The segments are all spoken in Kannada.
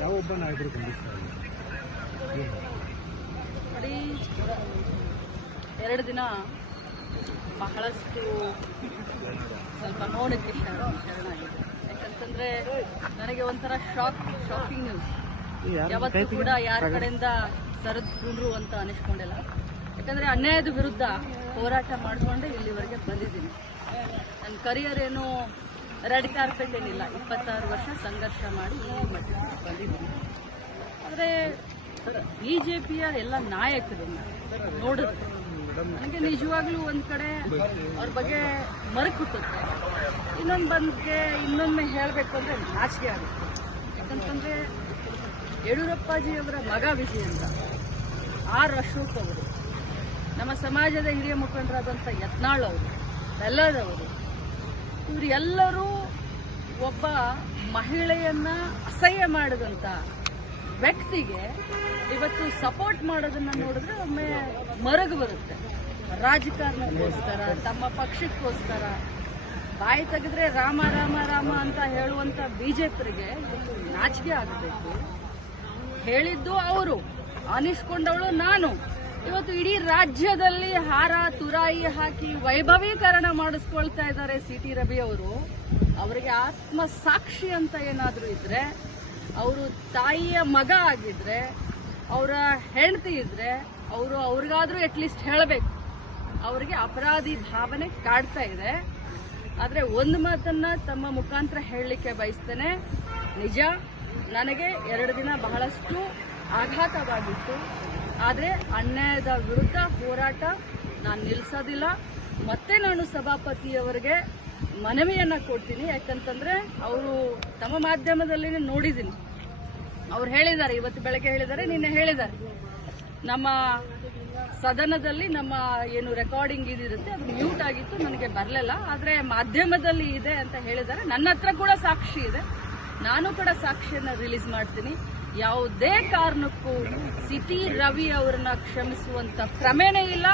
ಯಾವೊಬ್ಬ ನಾಯಕರು ಖಂಡಿಸ್ತಾರೆ ನೋಡಿ, 2 ದಿನ ಬಹಳಷ್ಟು ಸ್ವಲ್ಪ ಮೌನಕ್ಕೆ ಶರಣಾಗಿದೆ. ಯಾಕಂತಂದ್ರೆ ನನಗೆ ಒಂಥರ ಶಾಕಿಂಗ್ ನ್ಯೂಸ್. ಯಾವತ್ತೂ ಕೂಡ ಯಾರ ಕಡೆಯಿಂದ ಸರಿದ್ರು ಅಂತ ಅನಿಸ್ಕೊಂಡಿಲ್ಲ. ಯಾಕಂದ್ರೆ ಅನ್ಯಾಯದ ವಿರುದ್ಧ ಹೋರಾಟ ಮಾಡಿಕೊಂಡೆ ಇಲ್ಲಿವರೆಗೆ ಬಂದಿದ್ದೀನಿ. ನನ್ನ ಕರಿಯರ್ ಏನು ರೆಡ್ ಕಾರ್ಪೆಟ್ ಏನಿಲ್ಲ. 26 ವರ್ಷ ಸಂಘರ್ಷ ಮಾಡಿ ಈ ಮಟ್ಟಕ್ಕೆ ಬಂದಿದ್ದೀನಿ. ಆದರೆ ಬಿಜೆಪಿಯ ಎಲ್ಲ ನಾಯಕರನ್ನ ನೋಡಿದ್ರೆ ನನಗೆ ನಿಜವಾಗ್ಲೂ ಒಂದು ಕಡೆ ಅವ್ರ ಬಗ್ಗೆ ಮರುಕುಟ್ಟುತ್ತೆ. ಇನ್ನೊಮ್ಮೆ ಹೇಳಬೇಕು ಅಂದರೆ ನಾಚಿಕೆ ಆಗುತ್ತೆ. ಯಾಕಂತಂದರೆ ಯಡಿಯೂರಪ್ಪಾಜಿಯವರ ಮಗ ವಿಜಯ್ ಅಂತ, ಆರ್ ಅಶೋಕ್ ಅವರು, ನಮ್ಮ ಸಮಾಜದ ಹಿರಿಯ ಮುಖಂಡರಾದಂಥ ಯತ್ನಾಳ್ ಅವರು, ಬೆಲ್ಲದವರು, ಇವರು ಎಲ್ಲರೂ ಒಬ್ಬ ಮಹಿಳೆಯನ್ನ ಅಸಹ್ಯ ಮಾಡಿದಂಥ ವ್ಯಕ್ತಿಗೆ ಇವತ್ತು ಸಪೋರ್ಟ್ ಮಾಡೋದನ್ನ ನೋಡಿದ್ರೆ ಒಮ್ಮೆ ಮರಗು ಬರುತ್ತೆ. ರಾಜಕಾರಣಕ್ಕೋಸ್ಕರ, ತಮ್ಮ ಪಕ್ಷಕ್ಕೋಸ್ಕರ ಬಾಯಿ ತೆಗೆದ್ರೆ ರಾಮ ರಾಮ ರಾಮ ಅಂತ ಹೇಳುವಂತ ಬಿಜೆಪಿಗೆ ನಾಚಿಕೆ ಆಗಬೇಕು. ಹೇಳಿದ್ದು ಅವರು, ಅನಿಸ್ಕೊಂಡವಳು ನಾನು. ಇವತ್ತು ಇಡೀ ರಾಜ್ಯದಲ್ಲಿ ಹಾರ ತುರಾಯಿ ಹಾಕಿ ವೈಭವೀಕರಣ ಮಾಡಿಸ್ಕೊಳ್ತಾ ಇದ್ದಾರೆ ಸಿ.ಟಿ. ರವಿ ಅವರು. ಅವರಿಗೆ ಆತ್ಮ ಸಾಕ್ಷಿ ಅಂತ ಏನಾದರೂ ಇದ್ರೆ, ಅವರು ತಾಯಿಯ ಮಗ ಆಗಿದ್ರೆ, ಅವರ ಹೆಂಡತಿ ಇದ್ರೆ ಅವ್ರಿಗಾದ್ರೂ ಅಟ್ಲೀಸ್ಟ್ ಹೇಳಬೇಕು. ಅವರಿಗೆ ಅಪರಾಧಿ ಭಾವನೆ ಕಾಡ್ತಾ ಇದೆ. ಆದರೆ ಒಂದು ಮಾತನ್ನ ತಮ್ಮ ಮುಖಾಂತರ ಹೇಳಲಿಕ್ಕೆ ಬಯಸ್ತೇನೆ. ನಿಜ, ನನಗೆ 2 ದಿನ ಬಹಳಷ್ಟು ಆಘಾತವಾಗಿತ್ತು. ಆದರೆ ಅನ್ಯಾಯದ ವಿರುದ್ಧ ಹೋರಾಟ ನಾನು ನಿಲ್ಲಿಸೋದಿಲ್ಲ. ಮತ್ತೆ ನಾನು ಸಭಾಪತಿಯವರಿಗೆ ಮನವಿಯನ್ನ ಕೊಡ್ತೀನಿ. ಯಾಕಂತಂದ್ರೆ ಅವರು ತಮ್ಮ ಮಾಧ್ಯಮದಲ್ಲಿ ನೋಡಿದ್ದೀನಿ, ಅವ್ರು ಹೇಳಿದ್ದಾರೆ, ಇವತ್ತು ಬೆಳಗ್ಗೆ ಹೇಳಿದ್ದಾರೆ, ನಿನ್ನೆ ಹೇಳಿದ್ದಾರೆ, ನಮ್ಮ ಸದನದಲ್ಲಿ ನಮ್ಮ ಏನು ರೆಕಾರ್ಡಿಂಗ್ ಇದಿರುತ್ತೆ ಅದು ಮ್ಯೂಟ್ ಆಗಿತ್ತು, ನನಗೆ ಬರಲಿಲ್ಲ, ಆದರೆ ಮಾಧ್ಯಮದಲ್ಲಿ ಇದೆ ಅಂತ ಹೇಳಿದ್ದಾರೆ. ನನ್ನ ಹತ್ರ ಕೂಡ ಸಾಕ್ಷಿ ಇದೆ. ನಾನು ಕೂಡ ಸಾಕ್ಷಿಯನ್ನು ರಿಲೀಸ್ ಮಾಡ್ತೀನಿ. ಯಾವುದೇ ಕಾರಣಕ್ಕೂ ಸಿ.ಟಿ. ರವಿ ಅವರನ್ನ ಕ್ಷಮಿಸುವಂತ ಕ್ರಮೇನೇ ಇಲ್ಲ.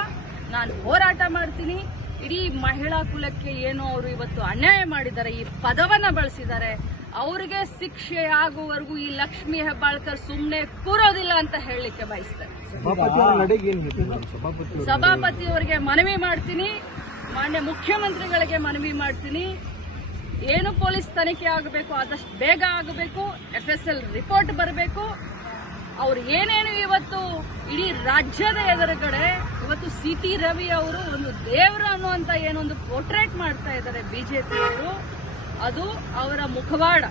ನಾನು ಹೋರಾಟ ಮಾಡ್ತೀನಿ. ಇಡೀ ಮಹಿಳಾ ಕುಲಕ್ಕೆ ಏನು ಅವರು ಇವತ್ತು ಅನ್ಯಾಯ ಮಾಡಿದ್ದಾರೆ, ಈ ಪದವನ್ನ ಬಳಸಿದ್ದಾರೆ, ಅವರಿಗೆ ಶಿಕ್ಷೆ ಆಗುವವರೆಗೂ ಈ ಲಕ್ಷ್ಮೀ ಹೆಬ್ಬಾಳ್ಕರ್ ಸುಮ್ಮನೆ ಕೂರೋದಿಲ್ಲ ಅಂತ ಹೇಳಲಿಕ್ಕೆ ಬಯಸ್ತೇನೆ. ಸಭಾಪತಿಯವರಿಗೆ ಮನವಿ ಮಾಡ್ತೀನಿ, ಮಾನ್ಯ ಮುಖ್ಯಮಂತ್ರಿಗಳಿಗೆ ಮನವಿ ಮಾಡ್ತೀನಿ. ಏನು ಪೊಲೀಸ್ ತನಿಖೆ ಆಗಬೇಕು ಆದಷ್ಟು ಬೇಗ ಆಗಬೇಕು. FSL ರಿಪೋರ್ಟ್ ಬರಬೇಕು. ಅವ್ರು ಏನೇನು ಇವತ್ತು ಇಡೀ ರಾಜ್ಯದ ಎದುರುಗಡೆ ಇವತ್ತು ಸಿ.ಟಿ. ರವಿ ಅವರು ಒಂದು ದೇವರ ಅನ್ನುವಂತ ಏನೊಂದು ಪೋರ್ಟ್ರೇಟ್ ಮಾಡ್ತಾ ಇದ್ದಾರೆ ಬಿಜೆಪಿ ಅವರು, ಅದು ಅವರ ಮುಖವಾಡ,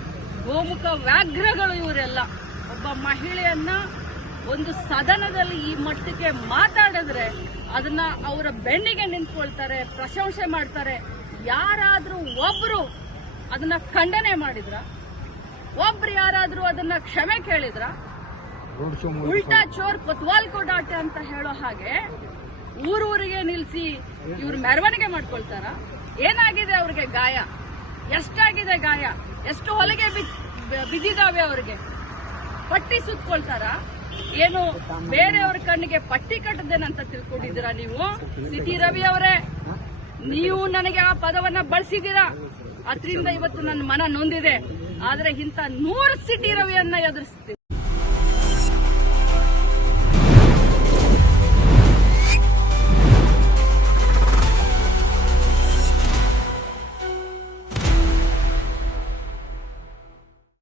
ಗೋಮುಖ ವ್ಯಾಘ್ರಗಳು ಇವರೆಲ್ಲ. ಒಬ್ಬ ಮಹಿಳೆಯನ್ನ ಒಂದು ಸದನದಲ್ಲಿ ಈ ಮಟ್ಟಕ್ಕೆ ಮಾತಾಡಿದ್ರೆ ಅದನ್ನ ಅವರ ಬೆನ್ನಿಗೆ ನಿಂತ್ಕೊಳ್ತಾರೆ, ಪ್ರಶಂಸೆ ಮಾಡ್ತಾರೆ. ಯಾರಾದ್ರೂ ಒಬ್ರು ಅದನ್ನ ಖಂಡನೆ ಮಾಡಿದ್ರ? ಒಬ್ರು ಯಾರಾದ್ರೂ ಅದನ್ನ ಕ್ಷಮೆ ಕೇಳಿದ್ರ? ಉಲ್ಟಾ ಚೋರ್ ಕೊತ್ವಾಲ್ ಕೋ ಡಾಟೆ ಅಂತ ಹೇಳೋ ಹಾಗೆ ಊರೂರಿಗೆ ನಿಲ್ಸಿ ಇವ್ರು ಮೆರವಣಿಗೆ ಮಾಡ್ಕೊಳ್ತಾರ? ಏನಾಗಿದೆ ಅವ್ರಿಗೆ ಗಾಯ? ಎಷ್ಟಾಗಿದೆ ಗಾಯ? ಎಷ್ಟು ಹೊಲಿಗೆ ಬಿದ್ದಿದಾವೆ ಅವ್ರಿಗೆ? ಪಟ್ಟಿ ಸುತ್ಕೊಳ್ತಾರ? ಏನು ಬೇರೆಯವ್ರ ಕಣ್ಣಿಗೆ ಪಟ್ಟಿ ಕಟ್ಟದೇನಂತ ತಿಳ್ಕೊಂಡಿದ್ದೀರಾ ನೀವು? ಸಿ.ಟಿ. ರವಿ ಅವರೇ, ನೀವು ನನಗೆ ಆ ಪದವನ್ನ ಬಳಸಿದ್ದೀರಾ, ಅದರಿಂದ ಇವತ್ತು ನನ್ನ ಮನ ನೊಂದಿದೆ. ಆದ್ರೆ ಇಂಥ 100 ಸಿ.ಟಿ. ರವಿಯನ್ನ ಎದುರಿಸ್ತೀನಿ.